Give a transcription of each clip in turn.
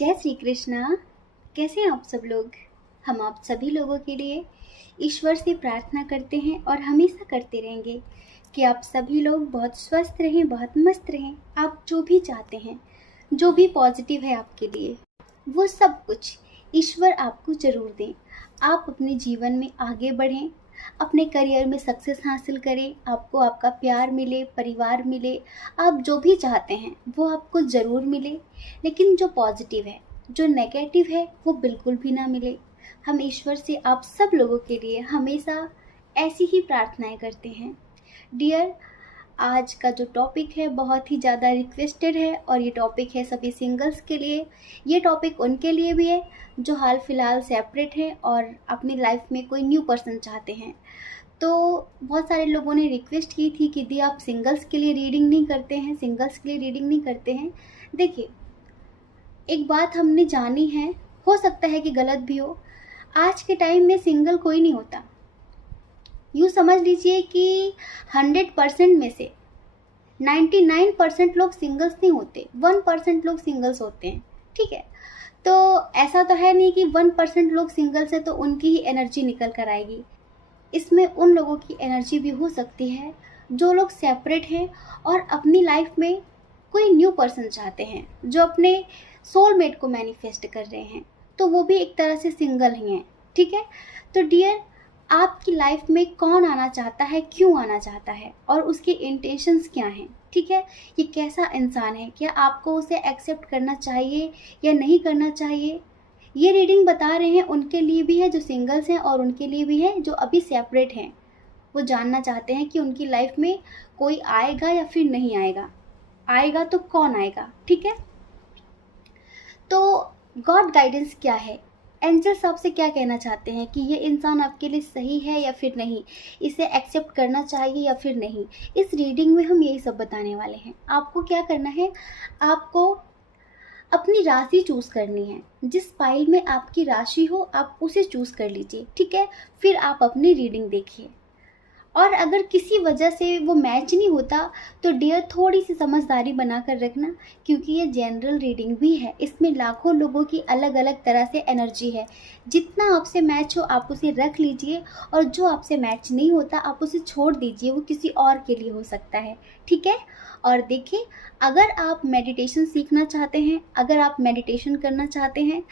जय श्री कृष्णा। कैसे हैं आप सब लोग। हम आप सभी लोगों के लिए ईश्वर से प्रार्थना करते हैं और हमेशा करते रहेंगे कि आप सभी लोग बहुत स्वस्थ रहें, बहुत मस्त रहें। आप जो भी चाहते हैं, जो भी पॉजिटिव है आपके लिए, वो सब कुछ ईश्वर आपको ज़रूर दें। आप अपने जीवन में आगे बढ़ें, अपने करियर में सक्सेस हासिल करें, आपको आपका प्यार मिले, परिवार मिले। आप जो भी चाहते हैं वो आपको ज़रूर मिले, लेकिन जो पॉजिटिव है, जो नेगेटिव है, वो बिल्कुल भी ना मिले। हम ईश्वर से आप सब लोगों के लिए हमेशा ऐसी ही प्रार्थनाएं करते हैं। डियर, आज का जो टॉपिक है बहुत ही ज़्यादा रिक्वेस्टेड है और ये टॉपिक है सभी सिंगल्स के लिए। ये टॉपिक उनके लिए भी है जो हाल फिलहाल सेपरेट हैं और अपनी लाइफ में कोई न्यू पर्सन चाहते हैं। तो बहुत सारे लोगों ने रिक्वेस्ट की थी कि दी आप सिंगल्स के लिए रीडिंग नहीं करते हैं, सिंगल्स के लिए रीडिंग नहीं करते हैं। देखिए, एक बात हमने जानी है, हो सकता है कि गलत भी हो, आज के टाइम में सिंगल कोई नहीं होता। यूँ समझ लीजिए कि 100% में से 99% लोग सिंगल्स नहीं होते, 1% लोग सिंगल्स होते हैं। ठीक है, तो ऐसा तो है नहीं कि 1% लोग सिंगल्स हैं तो उनकी ही एनर्जी निकल कर आएगी। इसमें उन लोगों की एनर्जी भी हो सकती है जो लोग सेपरेट हैं और अपनी लाइफ में कोई न्यू पर्सन चाहते हैं, जो अपने सोलमेट को मैनिफेस्ट कर रहे हैं, तो वो भी एक तरह से सिंगल ही हैं। ठीक है, तो डियर, आपकी लाइफ में कौन आना चाहता है, क्यों आना चाहता है और उसके इंटेंशंस क्या हैं। ठीक है, ये कैसा इंसान है, क्या आपको उसे एक्सेप्ट करना चाहिए या नहीं करना चाहिए। ये रीडिंग बता रहे हैं उनके लिए भी है जो सिंगल्स हैं और उनके लिए भी है जो अभी सेपरेट हैं। वो जानना चाहते हैं कि उनकी लाइफ में कोई आएगा या फिर नहीं आएगा, आएगा तो कौन आएगा। ठीक है, तो गॉड गाइडेंस क्या है, एंजल्स आपसे क्या कहना चाहते हैं कि ये इंसान आपके लिए सही है या फिर नहीं, इसे एक्सेप्ट करना चाहिए या फिर नहीं। इस रीडिंग में हम यही सब बताने वाले हैं। आपको क्या करना है, आपको अपनी राशि चूज़ करनी है। जिस फाइल में आपकी राशि हो आप उसे चूज़ कर लीजिए। ठीक है, फिर आप अपनी रीडिंग देखिए। और अगर किसी वजह से वो मैच नहीं होता तो डियर थोड़ी सी समझदारी बना कर रखना, क्योंकि ये जनरल रीडिंग भी है। इसमें लाखों लोगों की अलग अलग तरह से एनर्जी है। जितना आपसे मैच हो आप उसे रख लीजिए और जो आपसे मैच नहीं होता आप उसे छोड़ दीजिए, वो किसी और के लिए हो सकता है। ठीक है, और देखिए, अगर आप मेडिटेशन सीखना चाहते हैं, अगर आप मेडिटेशन करना चाहते हैं,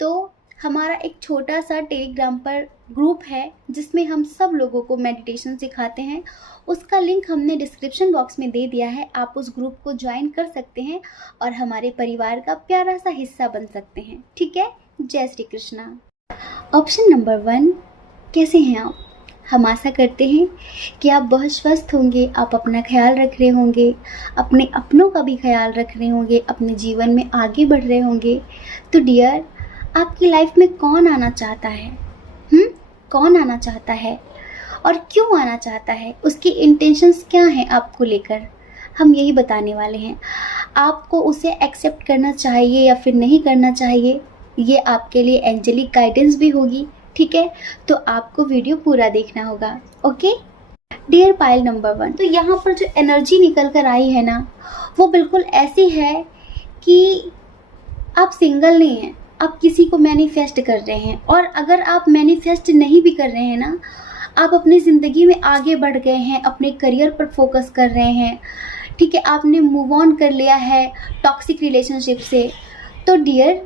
तो हमारा एक छोटा सा टेलीग्राम पर ग्रुप है जिसमें हम सब लोगों को मेडिटेशन सिखाते हैं। उसका लिंक हमने डिस्क्रिप्शन बॉक्स में दे दिया है। आप उस ग्रुप को ज्वाइन कर सकते हैं और हमारे परिवार का प्यारा सा हिस्सा बन सकते हैं। ठीक है, जय श्री कृष्णा। ऑप्शन नंबर 1, कैसे हैं आप। हम आशा करते हैं कि आप बहुत स्वस्थ होंगे, आप अपना ख्याल रख रहे होंगे, अपने अपनों का भी ख्याल रख रहे होंगे, अपने जीवन में आगे बढ़ रहे होंगे। तो डियर, आपकी लाइफ में कौन आना चाहता है, कौन आना चाहता है और क्यों आना चाहता है, उसकी इंटेंशंस क्या हैं आपको लेकर, हम यही बताने वाले हैं। आपको उसे एक्सेप्ट करना चाहिए या फिर नहीं करना चाहिए, ये आपके लिए एंजेलिक गाइडेंस भी होगी। ठीक है, तो आपको वीडियो पूरा देखना होगा। ओके डियर, पाइल नंबर 1, तो यहाँ पर जो एनर्जी निकल कर आई है ना, वो बिल्कुल ऐसी है कि आप सिंगल नहीं हैं, आप किसी को मैनिफेस्ट कर रहे हैं। और अगर आप मैनिफेस्ट नहीं भी कर रहे हैं ना, आप अपनी ज़िंदगी में आगे बढ़ गए हैं, अपने करियर पर फोकस कर रहे हैं। ठीक है, आपने मूव ऑन कर लिया है टॉक्सिक रिलेशनशिप से। तो डियर,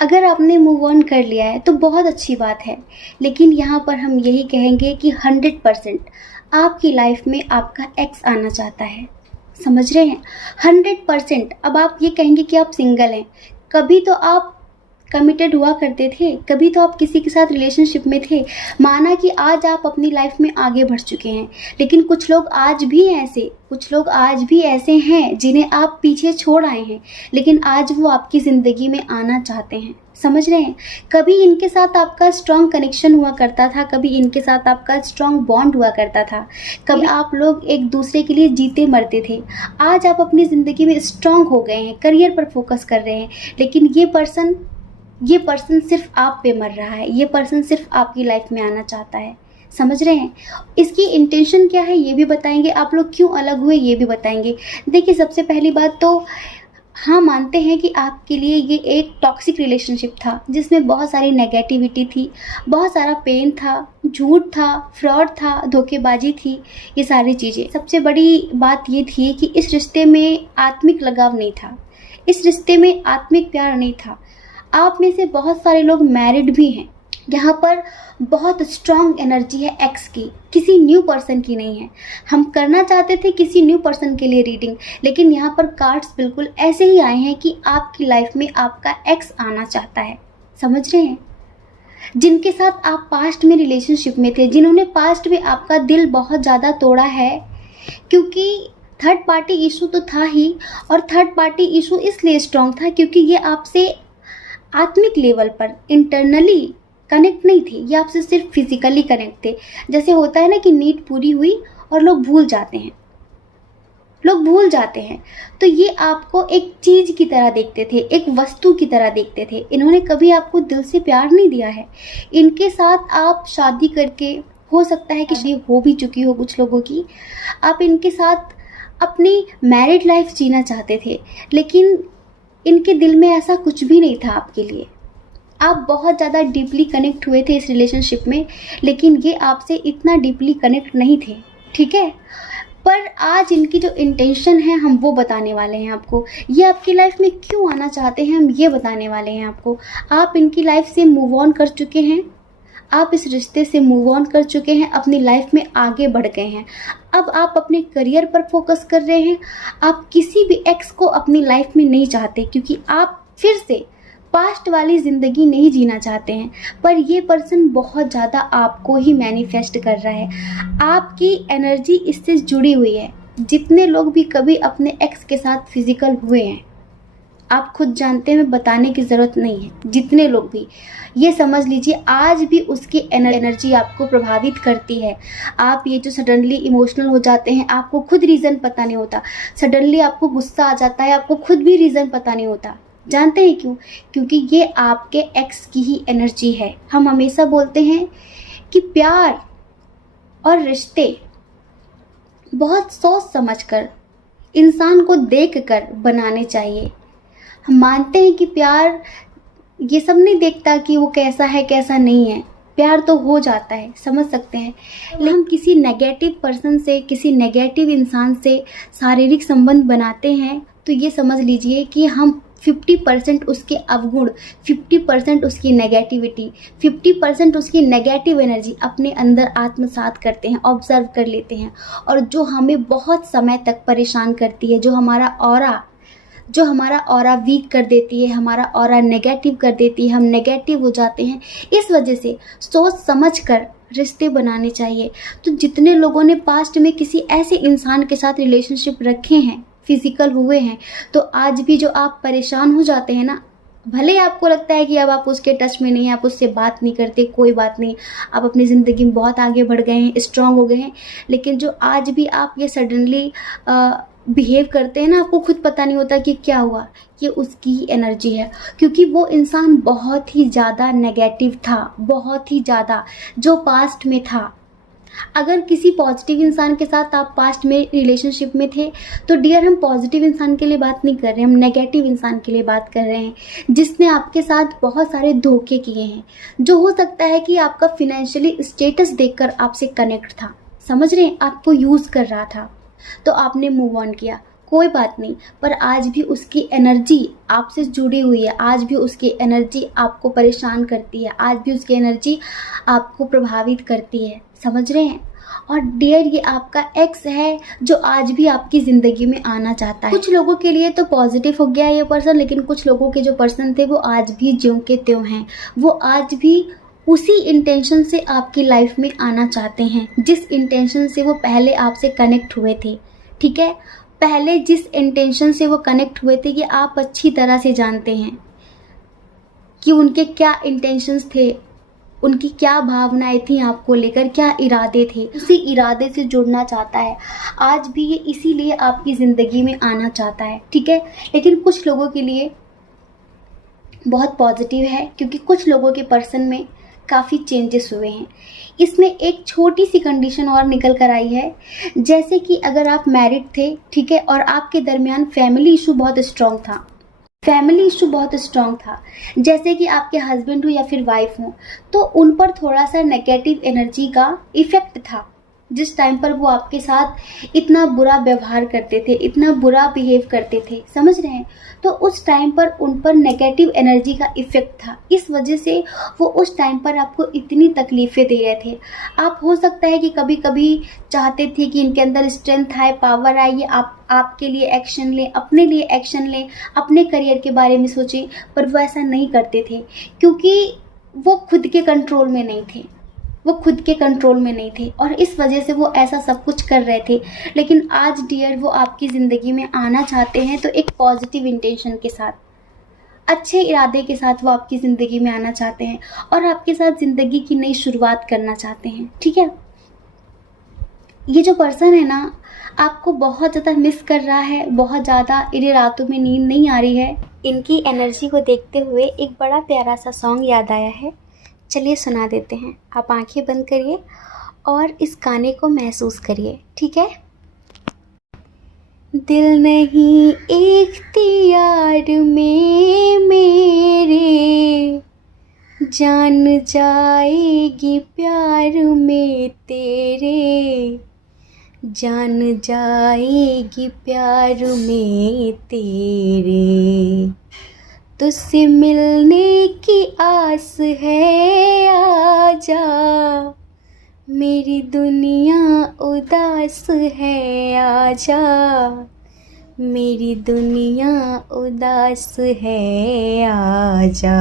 अगर आपने मूव ऑन कर लिया है तो बहुत अच्छी बात है, लेकिन यहाँ पर हम यही कहेंगे कि 100% आपकी लाइफ में आपका एक्स आना चाहता है। समझ रहे हैं, 100%। अब आप ये कहेंगे कि आप सिंगल हैं, कभी तो आप कमिटेड हुआ करते थे, कभी तो आप किसी के साथ रिलेशनशिप में थे। माना कि आज आप अपनी लाइफ में आगे बढ़ चुके हैं, लेकिन कुछ लोग आज भी ऐसे हैं जिन्हें आप पीछे छोड़ आए हैं, लेकिन आज वो आपकी ज़िंदगी में आना चाहते हैं। समझ रहे हैं, कभी इनके साथ आपका स्ट्रॉन्ग कनेक्शन हुआ करता था, कभी इनके साथ आपका स्ट्रॉन्ग बॉन्ड हुआ करता था, कभी आप लोग एक दूसरे के लिए जीते मरते थे। आज आप अपनी ज़िंदगी में स्ट्रॉन्ग हो गए हैं, करियर पर फोकस कर रहे हैं, लेकिन ये पर्सन सिर्फ आप पे मर रहा है, ये पर्सन सिर्फ आपकी लाइफ में आना चाहता है। समझ रहे हैं, इसकी इंटेंशन क्या है ये भी बताएंगे, आप लोग क्यों अलग हुए ये भी बताएंगे। देखिए, सबसे पहली बात तो हाँ, मानते हैं कि आपके लिए ये एक टॉक्सिक रिलेशनशिप था जिसमें बहुत सारी नेगेटिविटी थी, बहुत सारा पेन था, झूठ था, फ्रॉड था, धोखेबाजी थी, ये सारी चीज़ें। सबसे बड़ी बात ये थी कि इस रिश्ते में आत्मिक लगाव नहीं था, इस रिश्ते में आत्मिक प्यार नहीं था। आप में से बहुत सारे लोग मैरिड भी हैं, यहाँ पर बहुत स्ट्रॉन्ग एनर्जी है एक्स की, किसी न्यू पर्सन की नहीं है। हम करना चाहते थे किसी न्यू पर्सन के लिए रीडिंग, लेकिन यहाँ पर कार्ड्स बिल्कुल ऐसे ही आए हैं कि आपकी लाइफ में आपका एक्स आना चाहता है। समझ रहे हैं? जिनके साथ आप पास्ट में रिलेशनशिप में थे, जिन्होंने पास्ट में आपका दिल बहुत ज़्यादा तोड़ा है, क्योंकि थर्ड पार्टी इशू तो था ही, और थर्ड पार्टी इशू इसलिए स्ट्रॉन्ग था क्योंकि ये आपसे आत्मिक लेवल पर इंटरनली कनेक्ट नहीं थे, ये आपसे सिर्फ फिजिकली कनेक्ट थे। जैसे होता है ना कि नीड पूरी हुई और लोग भूल जाते हैं, तो ये आपको एक चीज़ की तरह देखते थे, एक वस्तु की तरह देखते थे। इन्होंने कभी आपको दिल से प्यार नहीं दिया है। इनके साथ आप शादी करके, हो सकता है कि शादी हो भी चुकी हो कुछ लोगों की, आप इनके साथ अपनी मैरिड लाइफ जीना चाहते थे, लेकिन इनके दिल में ऐसा कुछ भी नहीं था आपके लिए। आप बहुत ज़्यादा डीपली कनेक्ट हुए थे इस रिलेशनशिप में, लेकिन ये आपसे इतना डीपली कनेक्ट नहीं थे, ठीक है? पर आज इनकी जो इंटेंशन है हम वो बताने वाले हैं आपको। ये आपकी लाइफ में क्यों आना चाहते हैं हम ये बताने वाले हैं आपको। आप इनकी लाइफ से मूव ऑन कर चुके हैं, आप इस रिश्ते से मूव ऑन कर चुके हैं, अपनी लाइफ में आगे बढ़ गए हैं। अब आप अपने करियर पर फोकस कर रहे हैं। आप किसी भी एक्स को अपनी लाइफ में नहीं चाहते, क्योंकि आप फिर से पास्ट वाली ज़िंदगी नहीं जीना चाहते हैं। पर ये पर्सन बहुत ज़्यादा आपको ही मैनिफेस्ट कर रहा है, आपकी एनर्जी इससे जुड़ी हुई है। जितने लोग भी कभी अपने एक्स के साथ फिजिकल हुए हैं, आप खुद जानते हैं, बताने की ज़रूरत नहीं है। जितने लोग भी, ये समझ लीजिए आज भी उसकी एनर्जी आपको प्रभावित करती है। आप ये जो सडनली इमोशनल हो जाते हैं, आपको खुद रीज़न पता नहीं होता, सडनली आपको गुस्सा आ जाता है, आपको खुद भी रीज़न पता नहीं होता। जानते हैं क्यों? क्योंकि ये आपके एक्स की ही एनर्जी है। हम हमेशा बोलते हैं कि प्यार और रिश्ते बहुत सोच समझकर, इंसान को देखकर बनाने चाहिए। हम मानते हैं कि प्यार ये सब नहीं देखता कि वो कैसा है कैसा नहीं है, प्यार तो हो जाता है, समझ सकते हैं। लेकिन हम किसी नेगेटिव पर्सन से, किसी नेगेटिव इंसान से शारीरिक संबंध बनाते हैं, तो ये समझ लीजिए कि हम 50% उसके अवगुण, 50% उसकी नेगेटिविटी, 50% उसकी नेगेटिव एनर्जी अपने अंदर आत्मसात करते हैं, ऑब्जर्व कर लेते हैं, और जो हमें बहुत समय तक परेशान करती है, जो हमारा ऑरा वीक कर देती है, हमारा ऑरा नेगेटिव कर देती है, हम नेगेटिव हो जाते हैं। इस वजह से सोच समझ कर रिश्ते बनाने चाहिए। तो जितने लोगों ने पास्ट में किसी ऐसे इंसान के साथ रिलेशनशिप रखे हैं, फिजिकल हुए हैं, तो आज भी जो आप परेशान हो जाते हैं ना, भले आपको लगता है कि अब आप उसके टच में नहीं हैं, आप उससे बात नहीं करते, कोई बात नहीं, आप अपनी ज़िंदगी में बहुत आगे बढ़ गए हैं, स्ट्रांग हो गए हैं, लेकिन जो आज भी आप ये सडनली बिहेव करते हैं ना, आपको खुद पता नहीं होता कि क्या हुआ, ये उसकी ही एनर्जी है। क्योंकि वो इंसान बहुत ही ज़्यादा नेगेटिव था, बहुत ही ज़्यादा, जो पास्ट में था। अगर किसी पॉजिटिव इंसान के साथ आप पास्ट में रिलेशनशिप में थे, तो डियर हम पॉजिटिव इंसान के लिए बात नहीं कर रहे हैं, हम नेगेटिव इंसान के लिए बात कर रहे हैं, जिसने आपके साथ बहुत सारे धोखे किए हैं, जो हो सकता है कि आपका फिनेंशियली स्टेटस देखकर आपसे कनेक्ट था, समझ रहे हैं, आपको यूज़ कर रहा था, तो आपने मूव ऑन किया, कोई बात नहीं। पर आज भी उसकी एनर्जी आपसे जुड़ी हुई है, आज भी उसकी एनर्जी आपको परेशान करती है, आज भी उसकी एनर्जी आपको प्रभावित करती है, समझ रहे हैं। और डियर ये आपका एक्स है जो आज भी आपकी ज़िंदगी में आना चाहता है। कुछ लोगों के लिए तो पॉजिटिव हो गया ये पर्सन, लेकिन कुछ लोगों के जो पर्सन थे वो आज भी ज्यों के त्यों हैं, वो आज भी उसी इंटेंशन से आपकी लाइफ में आना चाहते हैं जिस इंटेंशन से वो पहले आपसे कनेक्ट हुए थे, ठीक है। पहले जिस इंटेंशन से वो कनेक्ट हुए थे, ये आप अच्छी तरह से जानते हैं कि उनके क्या इंटेंशंस थे, उनकी क्या भावनाएं थी आपको लेकर, क्या इरादे थे। उसी इरादे से जुड़ना चाहता है, आज भी ये इसीलिए आपकी ज़िंदगी में आना चाहता है, ठीक है। लेकिन कुछ लोगों के लिए बहुत पॉजिटिव है, क्योंकि कुछ लोगों के पर्सन में काफ़ी चेंजेस हुए हैं। इसमें एक छोटी सी कंडीशन और निकल कर आई है, जैसे कि अगर आप मैरिड थे, ठीक है, और आपके दरमियान फैमिली इशू बहुत स्ट्रांग था, जैसे कि आपके हस्बैंड हो या फिर वाइफ हो, तो उन पर थोड़ा सा नेगेटिव एनर्जी का इफ़ेक्ट था। जिस टाइम पर वो आपके साथ इतना बुरा व्यवहार करते थे, इतना बुरा बिहेव करते थे, समझ रहे हैं, तो उस टाइम पर उन पर नेगेटिव एनर्जी का इफ़ेक्ट था। इस वजह से वो उस टाइम पर आपको इतनी तकलीफ़ें दे रहे थे। आप हो सकता है कि कभी कभी चाहते थे कि इनके अंदर स्ट्रेंथ आए, पावर आए, ये आपके लिए एक्शन लें, अपने लिए एक्शन लें, अपने करियर के बारे में सोचें, पर वो ऐसा नहीं करते थे, क्योंकि वो खुद के कंट्रोल में नहीं थे और इस वजह से वो ऐसा सब कुछ कर रहे थे। लेकिन आज डियर वो आपकी ज़िंदगी में आना चाहते हैं, तो एक पॉजिटिव इंटेंशन के साथ, अच्छे इरादे के साथ वो आपकी ज़िंदगी में आना चाहते हैं और आपके साथ ज़िंदगी की नई शुरुआत करना चाहते हैं, ठीक है। ये जो पर्सन है ना, आपको बहुत ज़्यादा मिस कर रहा है, बहुत ज़्यादा, इन्हें रातों में नींद नहीं आ रही है। इनकी एनर्जी को देखते हुए एक बड़ा प्यारा सा सॉन्ग याद आया है, चलिए सुना देते हैं। आप आंखें बंद करिए और इस गाने को महसूस करिए, ठीक है। दिल नहीं इख्तियार में मेरे, जान जाएगी प्यार में तेरे, जान जाएगी प्यार में तेरे, तुझसे मिलने की आस है, आजा, मेरी दुनिया उदास है, आजा, मेरी दुनिया उदास है, आजा,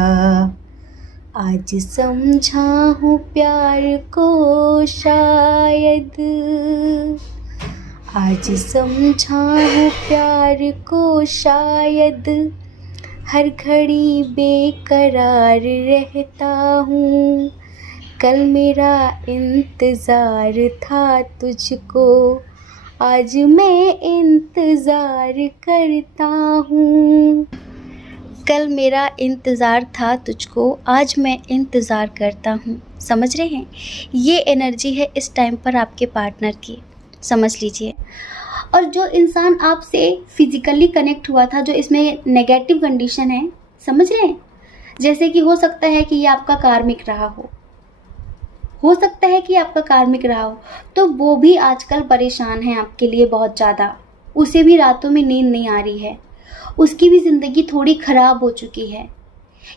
आज समझा हूँ प्यार को शायद, आज समझा हूँ प्यार को शायद, हर घड़ी बेकरार रहता हूँ, कल मेरा इंतज़ार था तुझको, आज मैं इंतज़ार करता हूँ, कल मेरा इंतज़ार था तुझको, आज मैं इंतज़ार करता हूँ। समझ रहे हैं, ये एनर्जी है इस टाइम पर आपके पार्टनर की, समझ लीजिए। और जो इंसान आपसे फिजिकली कनेक्ट हुआ था, जो इसमें नेगेटिव कंडीशन है, समझ रहे हैं, जैसे कि हो सकता है कि ये आपका कार्मिक रहा हो, तो वो भी आजकल परेशान है आपके लिए बहुत ज़्यादा, उसे भी रातों में नींद नहीं आ रही है, उसकी भी ज़िंदगी थोड़ी ख़राब हो चुकी है।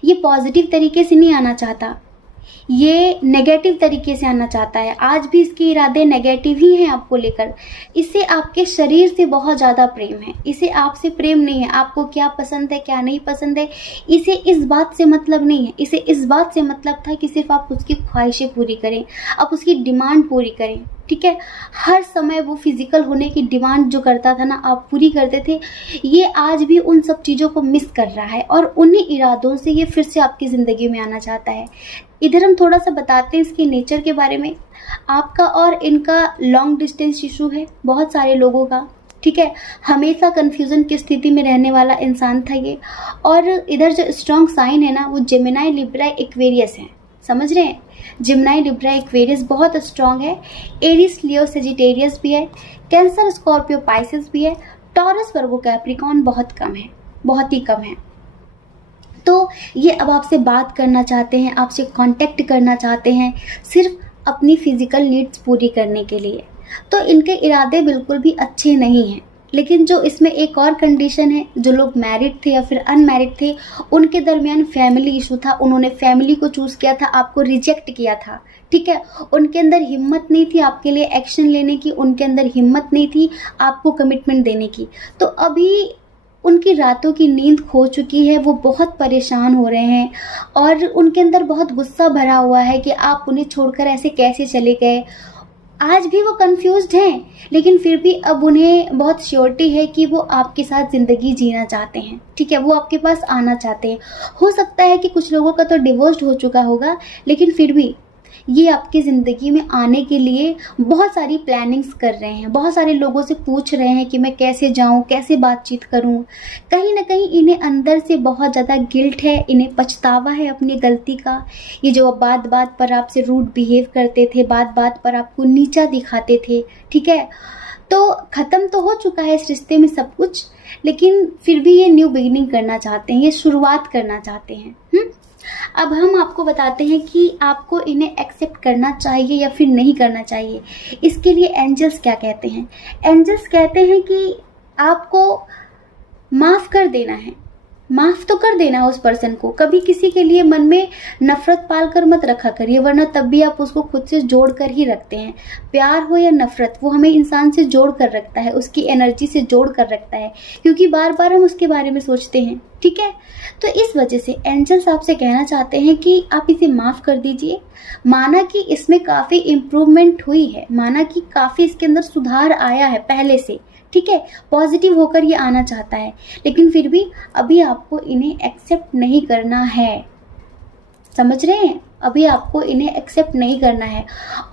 ये पॉजिटिव तरीके से नहीं आना चाहता, ये नेगेटिव तरीके से आना चाहता है। आज भी इसके इरादे नेगेटिव ही हैं आपको लेकर। इसे आपके शरीर से बहुत ज़्यादा प्रेम है, इसे आपसे प्रेम नहीं है, आपको क्या पसंद है क्या नहीं पसंद है इसे इस बात से मतलब नहीं है। इसे इस बात से मतलब था कि सिर्फ आप उसकी ख्वाहिशें पूरी करें, आप उसकी डिमांड पूरी करें, ठीक है। हर समय वो फिजिकल होने की डिमांड जो करता था ना, आप पूरी करते थे। ये आज भी उन सब चीज़ों को मिस कर रहा है और उन्हीं इरादों से ये फिर से आपकी ज़िंदगी में आना चाहता है। इधर हम थोड़ा सा बताते हैं इसके नेचर के बारे में। आपका और इनका लॉन्ग डिस्टेंस इशू है बहुत सारे लोगों का, ठीक है। हमेशा कन्फ्यूज़न की स्थिति में रहने वाला इंसान था ये। और इधर जो स्ट्रॉन्ग साइन है ना, वो जेमिनाई, लिब्रा, एक्वेरियस है, समझ रहे हैं। जेमिनाई, लिब्रा, एक्वेरियस बहुत स्ट्रॉन्ग है। एरिस, लियो, सेजिटेरियस भी है। कैंसर, स्कॉर्पियो, पाइसेस भी है। टॉरस, वर्गो, कैप्रिकॉर्न बहुत कम है, बहुत ही कम है। तो ये अब आपसे बात करना चाहते हैं, आपसे कांटेक्ट करना चाहते हैं, सिर्फ अपनी फिजिकल नीड्स पूरी करने के लिए। तो इनके इरादे बिल्कुल भी अच्छे नहीं हैं। लेकिन जो इसमें एक और कंडीशन है, जो लोग मैरिड थे या फिर अनमैरिड थे, उनके दरमियान फैमिली इशू था। उन्होंने फैमिली को चूज़ किया था, आपको रिजेक्ट किया था, ठीक है। उनके अंदर हिम्मत नहीं थी आपके लिए एक्शन लेने की, उनके अंदर हिम्मत नहीं थी आपको कमिटमेंट देने की। तो अभी उनकी रातों की नींद खो चुकी है, वो बहुत परेशान हो रहे हैं और उनके अंदर बहुत गुस्सा भरा हुआ है कि आप उन्हें छोड़कर ऐसे कैसे चले गए। आज भी वो कंफ्यूज्ड हैं, लेकिन फिर भी अब उन्हें बहुत श्योरिटी है कि वो आपके साथ ज़िंदगी जीना चाहते हैं, ठीक है। वो आपके पास आना चाहते हैं। हो सकता है कि कुछ लोगों का तो डिवोर्स हो चुका होगा, लेकिन फिर भी ये आपकी ज़िंदगी में आने के लिए बहुत सारी प्लानिंग्स कर रहे हैं, बहुत सारे लोगों से पूछ रहे हैं कि मैं कैसे जाऊं, कैसे बातचीत करूं। कहीं ना कहीं इन्हें अंदर से बहुत ज़्यादा गिल्ट है, इन्हें पछतावा है अपनी गलती का। ये जो बात बात पर आपसे रूड बिहेव करते थे, बात बात पर आपको नीचा दिखाते थे, ठीक है, तो ख़त्म तो हो चुका है इस रिश्ते में सब कुछ, लेकिन फिर भी ये न्यू बिगिनिंग करना चाहते हैं, ये शुरुआत करना चाहते हैं। अब हम आपको बताते हैं कि आपको इन्हें एक्सेप्ट करना चाहिए या फिर नहीं करना चाहिए। इसके लिए एंजल्स क्या कहते हैं? एंजल्स कहते हैं कि आपको माफ़ कर देना है, माफ़ तो कर देना है उस पर्सन को। कभी किसी के लिए मन में नफ़रत पाल कर मत रखा करिए, वरना तब भी आप उसको खुद से जोड़ कर ही रखते हैं। प्यार हो या नफ़रत, वो हमें इंसान से जोड़ कर रखता है, उसकी एनर्जी से जोड़ कर रखता है, क्योंकि बार बार हम उसके बारे में सोचते हैं, ठीक है। तो इस वजह से एंजल्स आपसे कहना चाहते हैं कि आप इसे माफ़ कर दीजिए। माना कि इसमें काफ़ी इम्प्रूवमेंट हुई है, माना कि काफ़ी इसके अंदर सुधार आया है पहले से, ठीक है, पॉजिटिव होकर ये आना चाहता है, लेकिन फिर भी अभी आपको इन्हें एक्सेप्ट नहीं करना है। समझ रहे हैं? अभी आपको इन्हें एक्सेप्ट नहीं करना है।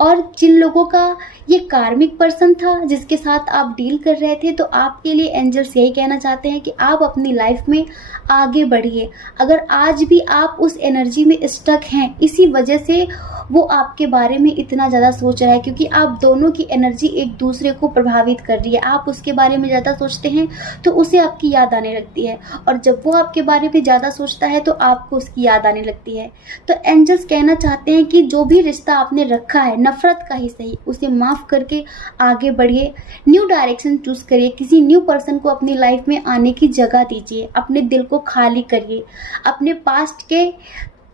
और जिन लोगों का ये कार्मिक पर्सन था जिसके साथ आप डील कर रहे थे, तो आपके लिए एंजल्स यही कहना चाहते हैं कि आप अपनी लाइफ में आगे बढ़िए। अगर आज भी आप उस एनर्जी में स्टक हैं, इसी वजह से वो आपके बारे में इतना ज़्यादा सोच रहा है, क्योंकि आप दोनों की एनर्जी एक दूसरे को प्रभावित कर रही है। आप उसके बारे में ज़्यादा सोचते हैं तो उसे आपकी याद आने लगती है, और जब वो आपके बारे में ज़्यादा सोचता है तो आपको उसकी याद आने लगती है। तो एंजल्स कहना चाहते हैं कि जो भी रिश्ता आपने रखा है, नफ़रत का ही सही, उसे माफ़ करके आगे बढ़िए, न्यू डायरेक्शन चूज़ करिए, किसी न्यू पर्सन को अपनी लाइफ में आने की जगह दीजिए, अपने दिल को खाली करिए, अपने पास्ट के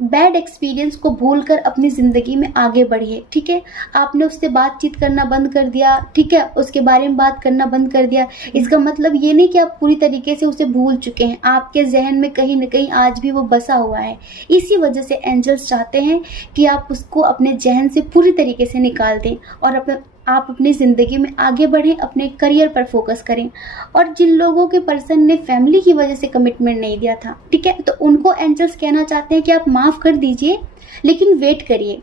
बैड एक्सपीरियंस को भूलकर अपनी ज़िंदगी में आगे बढ़िए, ठीक है। आपने उससे बातचीत करना बंद कर दिया, ठीक है, उसके बारे में बात करना बंद कर दिया, इसका मतलब ये नहीं कि आप पूरी तरीके से उसे भूल चुके हैं। आपके जहन में कहीं ना कहीं आज भी वो बसा हुआ है। इसी वजह से एंजल्स चाहते हैं कि आप उसको अपने जहन से पूरी तरीके से निकाल दें और आप अपनी ज़िंदगी में आगे बढ़ें, अपने करियर पर फोकस करें। और जिन लोगों के पर्सन ने फैमिली की वजह से कमिटमेंट नहीं दिया था, ठीक है, तो उनको एंजल्स कहना चाहते हैं कि आप माफ़ कर दीजिए, लेकिन वेट करिए,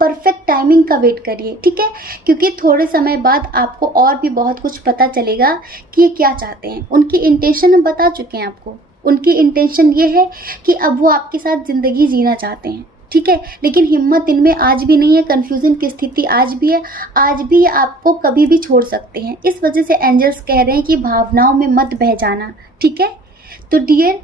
परफेक्ट टाइमिंग का वेट करिए, ठीक है, क्योंकि थोड़े समय बाद आपको और भी बहुत कुछ पता चलेगा कि ये क्या चाहते हैं। उनकी इंटेंशन हम बता चुके हैं आपको। उनकी इंटेंशन ये है कि अब वो आपके साथ ज़िंदगी जीना चाहते हैं, ठीक है, लेकिन हिम्मत इनमें आज भी नहीं है, कंफ्यूजन की स्थिति आज भी है, आज भी ये आपको कभी भी छोड़ सकते हैं। इस वजह से एंजल्स कह रहे हैं कि भावनाओं में मत बह जाना, ठीक है। तो डियर,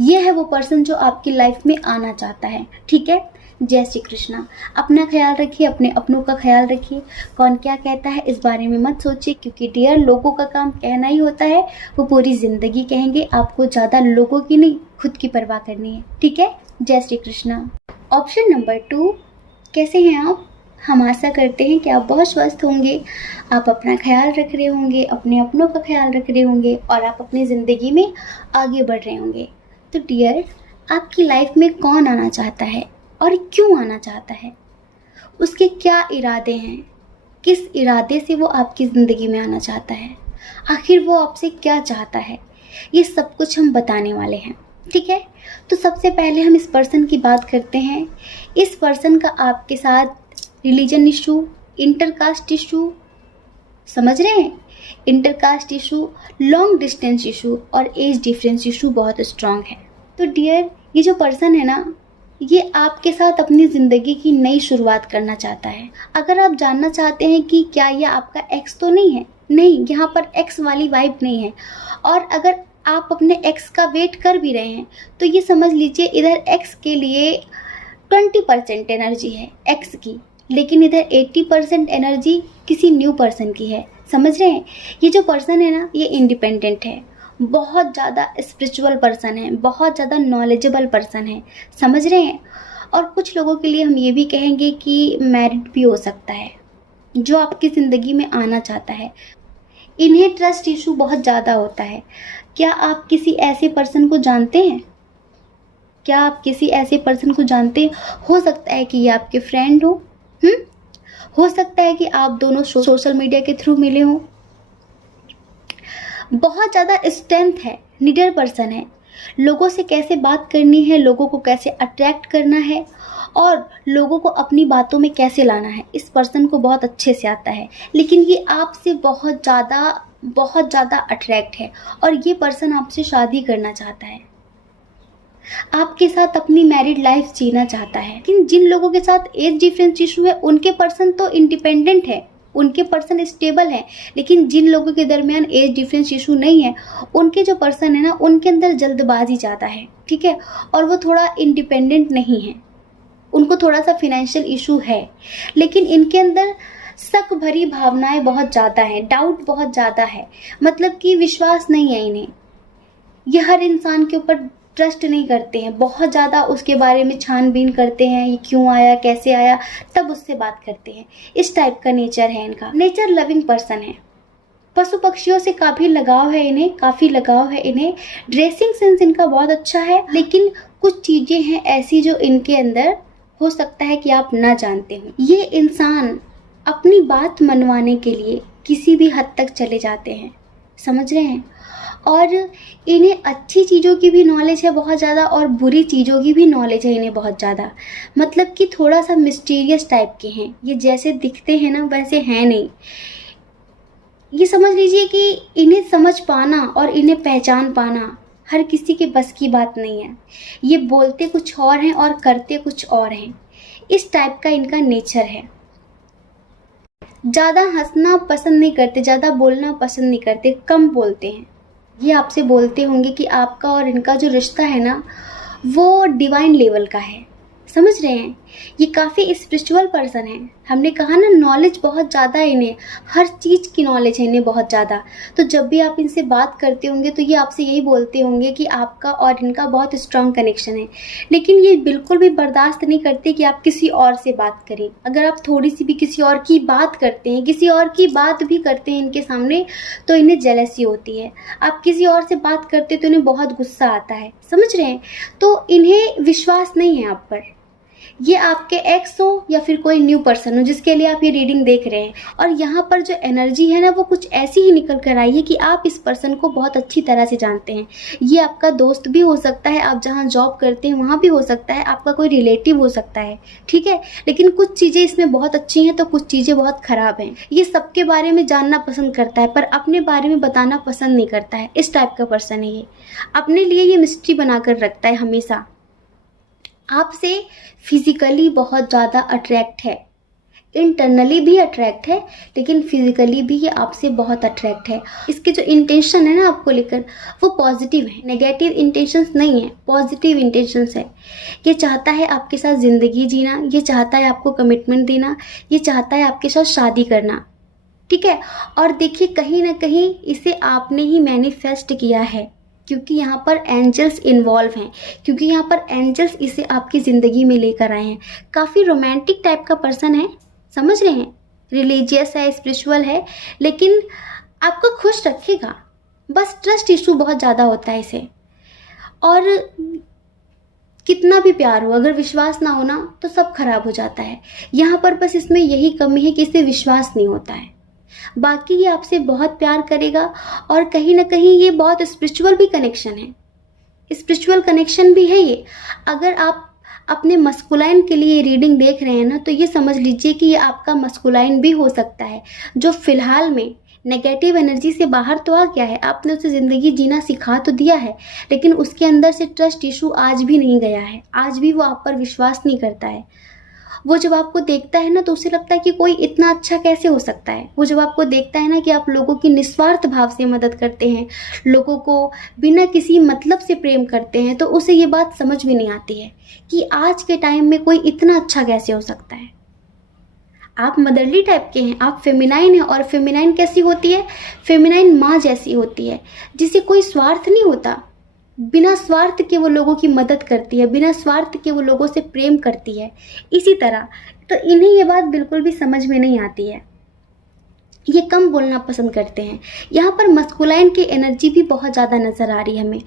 ये है वो पर्सन जो आपकी लाइफ में आना चाहता है, ठीक है। जय श्री कृष्णा। अपना ख्याल रखिए, अपने अपनों का ख्याल रखिए। कौन क्या कहता है इस बारे में मत सोचिए, क्योंकि डियर, लोगों का काम कहना ही होता है, वो पूरी ज़िंदगी कहेंगे। आपको ज़्यादा लोगों की नहीं, खुद की परवाह करनी है, ठीक है। जय श्री कृष्णा। ऑप्शन नंबर 2, कैसे हैं आप? हम आशा करते हैं कि आप बहुत स्वस्थ होंगे, आप अपना ख्याल रख रहे होंगे, अपने अपनों का ख्याल रख रहे होंगे, और आप अपनी ज़िंदगी में आगे बढ़ रहे होंगे। तो डियर, आपकी लाइफ में कौन आना चाहता है और क्यों आना चाहता है? उसके क्या इरादे हैं? किस इरादे से वो आपकी ज़िंदगी में आना चाहता है? आखिर वो आपसे क्या चाहता है? ये सब कुछ हम बताने वाले हैं, ठीक है। तो सबसे पहले हम इस पर्सन की बात करते हैं। इस पर्सन का आपके साथ रिलीजन इशू, इंटरकास्ट इशू, समझ रहे हैं, intercaste issue, long distance issue और एज डिफरेंस इशू बहुत स्ट्रांग है। तो डियर, ये जो पर्सन है ना, ये आपके साथ अपनी ज़िंदगी की नई शुरुआत करना चाहता है। अगर आप जानना चाहते हैं कि क्या ये आपका एक्स तो नहीं है, नहीं, यहाँ पर एक्स वाली वाइब नहीं है। और अगर आप अपने एक्स का वेट कर भी रहे हैं तो ये समझ लीजिए इधर एक्स के लिए 20% एनर्जी है एक्स की, लेकिन इधर 80% एनर्जी किसी न्यू पर्सन की है। समझ रहे हैं? ये जो पर्सन है ना, ये इंडिपेंडेंट है, बहुत ज़्यादा स्पिरिचुअल पर्सन है, बहुत ज़्यादा नॉलेजेबल पर्सन है, समझ रहे हैं। और कुछ लोगों के लिए हम ये भी कहेंगे कि मैरिड भी हो सकता है, जो आपकी ज़िंदगी में आना चाहता है। इन्हें ट्रस्ट इशू बहुत ज़्यादा होता है। क्या आप किसी ऐसे पर्सन को जानते हैं? क्या आप किसी ऐसे पर्सन को जानते हैं? हो सकता है कि ये आपके फ्रेंड हो सकता है कि आप दोनों सोशल मीडिया के थ्रू मिले हों। बहुत ज़्यादा स्ट्रेंथ है, निडर पर्सन है, लोगों से कैसे बात करनी है, लोगों को कैसे अट्रैक्ट करना है और लोगों को अपनी बातों में कैसे लाना है, इस पर्सन को बहुत अच्छे से आता है। लेकिन ये आपसे बहुत ज़्यादा अट्रैक्ट है और ये पर्सन आपसे शादी करना चाहता है, आपके साथ अपनी मैरिड लाइफ जीना चाहता है। लेकिन जिन लोगों के साथ एज डिफरेंस इशू है उनके पर्सन तो इंडिपेंडेंट है, उनके पर्सन स्टेबल है। लेकिन जिन लोगों के दरमियान एज डिफरेंस इशू नहीं है, उनके जो पर्सन है ना, उनके अंदर जल्दबाजी ज़्यादा है, ठीक है, और वो थोड़ा इंडिपेंडेंट नहीं है, उनको थोड़ा सा फिनेंशियल इशू है। लेकिन इनके अंदर शक भरी भावनाएं बहुत ज़्यादा हैं, डाउट बहुत ज़्यादा है, मतलब कि विश्वास नहीं है इन्हें। ये हर इंसान के ऊपर ट्रस्ट नहीं करते हैं, बहुत ज़्यादा उसके बारे में छानबीन करते हैं, ये क्यों आया, कैसे आया, तब उससे बात करते हैं। इस टाइप का नेचर है इनका। नेचर लविंग पर्सन है, पशु पक्षियों से काफ़ी लगाव है इन्हें, ड्रेसिंग सेंस इनका बहुत अच्छा है। लेकिन कुछ चीज़ें हैं ऐसी जो इनके अंदर हो सकता है कि आप ना जानते हो। ये इंसान अपनी बात मनवाने के लिए किसी भी हद तक चले जाते हैं, समझ रहे हैं। और इन्हें अच्छी चीज़ों की भी नॉलेज है बहुत ज़्यादा और बुरी चीज़ों की भी नॉलेज है इन्हें बहुत ज़्यादा। मतलब कि थोड़ा सा मिस्टीरियस टाइप के हैं ये, जैसे दिखते हैं ना वैसे हैं नहीं। ये समझ लीजिए कि इन्हें समझ पाना और इन्हें पहचान पाना हर किसी के बस की बात नहीं है। ये बोलते कुछ और हैं और करते कुछ और हैं, इस टाइप का इनका नेचर है। ज़्यादा हंसना पसंद नहीं करते, ज़्यादा बोलना पसंद नहीं करते, कम बोलते हैं। ये आपसे बोलते होंगे कि आपका और इनका जो रिश्ता है ना वो डिवाइन लेवल का है, समझ रहे हैं। ये काफ़ी स्पिरिचुअल पर्सन है। हमने कहा ना नॉलेज बहुत ज़्यादा है इन्हें, हर चीज़ की नॉलेज है इन्हें बहुत ज़्यादा। तो जब भी आप इनसे बात करते होंगे तो ये आपसे यही बोलते होंगे कि आपका और इनका बहुत स्ट्रांग कनेक्शन है। लेकिन ये बिल्कुल भी बर्दाश्त नहीं करते कि आप किसी और से बात करें। अगर आप थोड़ी सी भी किसी और की बात करते हैं, किसी और की बात भी करते हैं इनके सामने, तो इन्हें जेलसी होती है। आप किसी और से बात करते तो इन्हें बहुत गुस्सा आता है, समझ रहे हैं। तो इन्हें विश्वास नहीं है आप पर। ये आपके एक्स हो या फिर कोई न्यू पर्सन हो जिसके लिए आप ये रीडिंग देख रहे हैं। और यहाँ पर जो एनर्जी है ना वो कुछ ऐसी ही निकल कर आई है कि आप इस पर्सन को बहुत अच्छी तरह से जानते हैं। ये आपका दोस्त भी हो सकता है, आप जहाँ जॉब करते हैं वहाँ भी हो सकता है, आपका कोई रिलेटिव हो सकता है, ठीक है। लेकिन कुछ चीज़ें इसमें बहुत अच्छी हैं तो कुछ चीज़ें बहुत ख़राब हैं। ये सबके बारे में जानना पसंद करता है पर अपने बारे में बताना पसंद नहीं करता है। इस टाइप का पर्सन है ये। अपने लिए ये मिस्ट्री बना कर रखता है हमेशा। आपसे फिजिकली बहुत ज़्यादा अट्रैक्ट है, इंटरनली भी अट्रैक्ट है, लेकिन फिजिकली भी ये आपसे बहुत अट्रैक्ट है। इसके जो इंटेंशन है ना आपको लेकर वो पॉजिटिव है, नेगेटिव इंटेंशंस नहीं है, पॉजिटिव इंटेंशंस है। ये चाहता है आपके साथ ज़िंदगी जीना, ये चाहता है आपको कमिटमेंट देना, ये चाहता है आपके साथ शादी करना, ठीक है। और देखिए कहीं ना कहीं इसे आपने ही मैनिफेस्ट किया है, क्योंकि यहाँ पर एंजल्स इन्वॉल्व हैं, क्योंकि यहाँ पर एंजल्स इसे आपकी ज़िंदगी में लेकर आए हैं। काफ़ी रोमांटिक टाइप का पर्सन है, समझ रहे हैं। रिलीजियस है, स्पिरिचुअल है, लेकिन आपको खुश रखेगा। बस ट्रस्ट इशू बहुत ज़्यादा होता है इसे। और कितना भी प्यार हो, अगर विश्वास ना हो ना तो सब खराब हो जाता है। यहाँ पर बस इसमें यही कमी है कि इसे विश्वास नहीं होता है। बाकी ये आपसे बहुत प्यार करेगा और कहीं ना कहीं ये बहुत स्पिरिचुअल भी कनेक्शन है, स्पिरिचुअल कनेक्शन भी है ये। अगर आप अपने मस्कुलाइन के लिए रीडिंग देख रहे हैं ना तो ये समझ लीजिए कि ये आपका मस्कुलाइन भी हो सकता है, जो फिलहाल में नेगेटिव एनर्जी से बाहर तो आ गया है। आपने उसे ज़िंदगी जीना सिखा तो दिया है, लेकिन उसके अंदर से ट्रस्ट इशू आज भी नहीं गया है, आज भी वो आप पर विश्वास नहीं करता है। वो जब आपको देखता है ना तो उसे लगता है कि कोई इतना अच्छा कैसे हो सकता है। वो जब आपको देखता है ना कि आप लोगों की निस्वार्थ भाव से मदद करते हैं, लोगों को बिना किसी मतलब से प्रेम करते हैं, तो उसे ये बात समझ में नहीं आती है कि आज के टाइम में कोई इतना अच्छा कैसे हो सकता है। आप मदरली टाइप के हैं, आप फेमिनाइन हैं। और फेमिनाइन कैसी होती है? फेमिनाइन माँ जैसी होती है, जिसे कोई स्वार्थ नहीं होता। बिना स्वार्थ के वो लोगों की मदद करती है, बिना स्वार्थ के वो लोगों से प्रेम करती है। इसी तरह तो इन्हें ये बात बिल्कुल भी समझ में नहीं आती है। ये कम बोलना पसंद करते हैं। यहाँ पर मस्कुलाइन की एनर्जी भी बहुत ज़्यादा नज़र आ रही है हमें,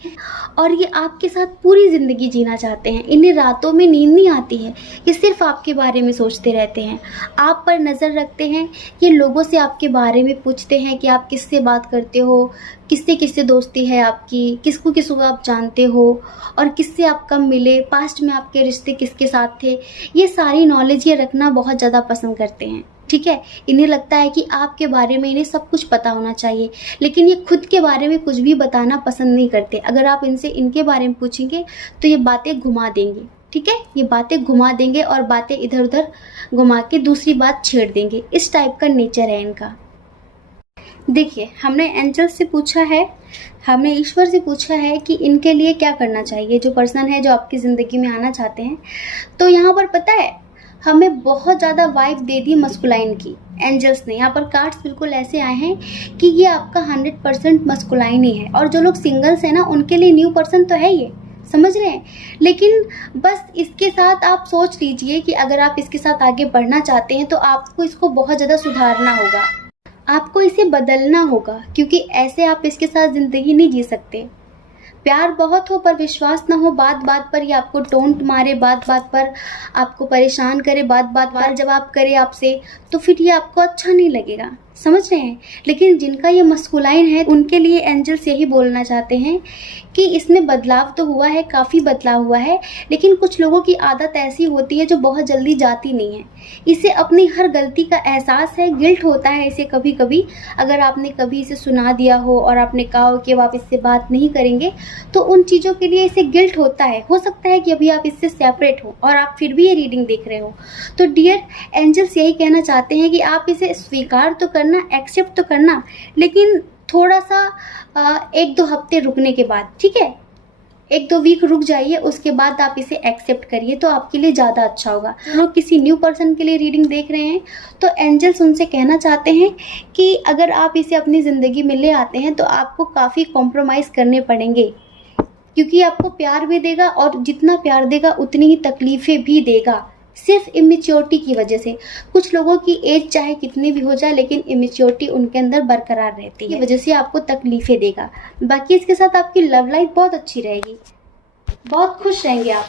और ये आपके साथ पूरी ज़िंदगी जीना चाहते हैं। इन्हें रातों में नींद नहीं आती है, ये सिर्फ आपके बारे में सोचते रहते हैं, आप पर नज़र रखते हैं। ये लोगों से आपके बारे में पूछते हैं कि आप किससे बात करते हो, किससे किससे दोस्ती है आपकी, किसको किसको आप जानते हो, और किससे आप कब मिले, पास्ट में आपके रिश्ते किसके साथ थे। ये सारी नॉलेज ये रखना बहुत ज़्यादा पसंद करते हैं। ठीक है, इन्हें लगता है कि आपके बारे में इन्हें सब कुछ पता होना चाहिए, लेकिन ये खुद के बारे में कुछ भी बताना पसंद नहीं करते। अगर आप इनसे इनके बारे में पूछेंगे तो ये बातें घुमा देंगे। ठीक है, ये बातें घुमा देंगे और बातें इधर उधर घुमा के दूसरी बात छेड़ देंगे। इस टाइप का नेचर है इनका। देखिए, हमने एंजल से पूछा है, हमने ईश्वर से पूछा है कि इनके लिए क्या करना चाहिए, जो पर्सन है जो आपकी ज़िंदगी में आना चाहते हैं। तो यहाँ पर पता है हमें बहुत ज़्यादा वाइब दे दी मस्कुलाइन की एंजल्स ने। यहाँ पर कार्ड्स बिल्कुल ऐसे आए हैं कि ये आपका 100% मस्कुलाइन ही है, और जो लोग सिंगल्स हैं ना उनके लिए न्यू पर्सन तो है ये, समझ रहे हैं। लेकिन बस इसके साथ आप सोच लीजिए कि अगर आप इसके साथ आगे बढ़ना चाहते हैं तो आपको इसको बहुत ज़्यादा सुधारना होगा, आपको इसे बदलना होगा, क्योंकि ऐसे आप इसके साथ ज़िंदगी नहीं जी सकते। प्यार बहुत हो पर विश्वास ना हो, बात बात पर ये आपको टोंट मारे, बात बात पर आपको परेशान करे, बात बात पर जवाब करे आपसे, तो फिर ये आपको अच्छा नहीं लगेगा, समझ रहे हैं। लेकिन जिनका ये मस्कुलाइन है उनके लिए एंजल्स यही बोलना चाहते हैं कि इसमें बदलाव तो हुआ है, काफ़ी बदलाव हुआ है, लेकिन कुछ लोगों की आदत ऐसी होती है जो बहुत जल्दी जाती नहीं है। इसे अपनी हर गलती का एहसास है, गिल्ट होता है इसे कभी कभी। अगर आपने कभी इसे सुना दिया हो और आपने कहा हो कि अब आप इससे बात नहीं करेंगे, तो उन चीज़ों के लिए इसे गिल्ट होता है। हो सकता है कि अभी आप इससे सेपरेट हो और आप फिर भी ये रीडिंग देख रहे हो। तो डियर एंजल्स यही कहना चाहते हैं कि आप इसे स्वीकार तो करना, एक्सेप्ट तो करना, लेकिन थोड़ा सा 1-2 हफ्ते रुकने के बाद, ठीक है, 1-2 वीक रुक जाइए, उसके बाद आप इसे एक्सेप्ट करिए तो आपके लिए ज़्यादा अच्छा होगा। लोग किसी न्यू पर्सन के लिए रीडिंग देख रहे हैं तो एंजल्स उनसे कहना चाहते हैं कि अगर आप इसे अपनी ज़िंदगी में ले आते हैं तो आपको काफ़ी कॉम्प्रोमाइज़ करने पड़ेंगे, क्योंकि आपको प्यार भी देगा और जितना प्यार देगा उतनी ही तकलीफ़ें भी देगा, सिर्फ इमेच्योरिटी की वजह से। कुछ लोगों की एज चाहे कितनी भी हो जाए लेकिन इमेच्योरिटी उनके अंदर बरकरार रहती है, वजह से आपको तकलीफ़ें देगा। बाकी इसके साथ आपकी लव लाइफ बहुत अच्छी रहेगी, बहुत खुश रहेंगे आप।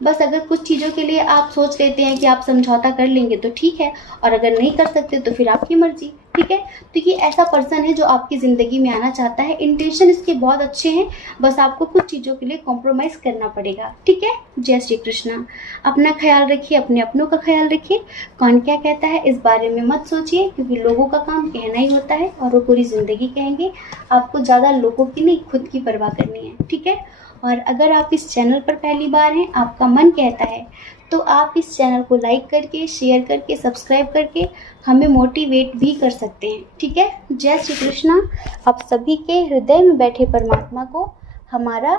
बस अगर कुछ चीज़ों के लिए आप सोच लेते हैं कि आप समझौता कर लेंगे तो ठीक है, और अगर नहीं कर सकते तो फिर आपकी मर्जी। ठीक है, तो ये ऐसा पर्सन है जो आपकी ज़िंदगी में आना चाहता है। इंटेंशन इसके बहुत अच्छे हैं, बस आपको कुछ चीज़ों के लिए कॉम्प्रोमाइज़ करना पड़ेगा। ठीक है, जय श्री कृष्णा। अपना ख्याल रखिए, अपने अपनों का ख्याल रखिए। कौन क्या कहता है इस बारे में मत सोचिए, क्योंकि लोगों का काम कहना ही होता है और वो पूरी ज़िंदगी कहेंगे। आपको ज़्यादा लोगों की नहीं, खुद की परवाह करनी है। ठीक है, और अगर आप इस चैनल पर पहली बार हैं, आपका मन कहता है तो आप इस चैनल को लाइक करके, शेयर करके, सब्सक्राइब करके हमें मोटिवेट भी कर सकते हैं। ठीक है, जय श्री कृष्णा। आप सभी के हृदय में बैठे परमात्मा को हमारा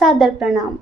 सादर प्रणाम।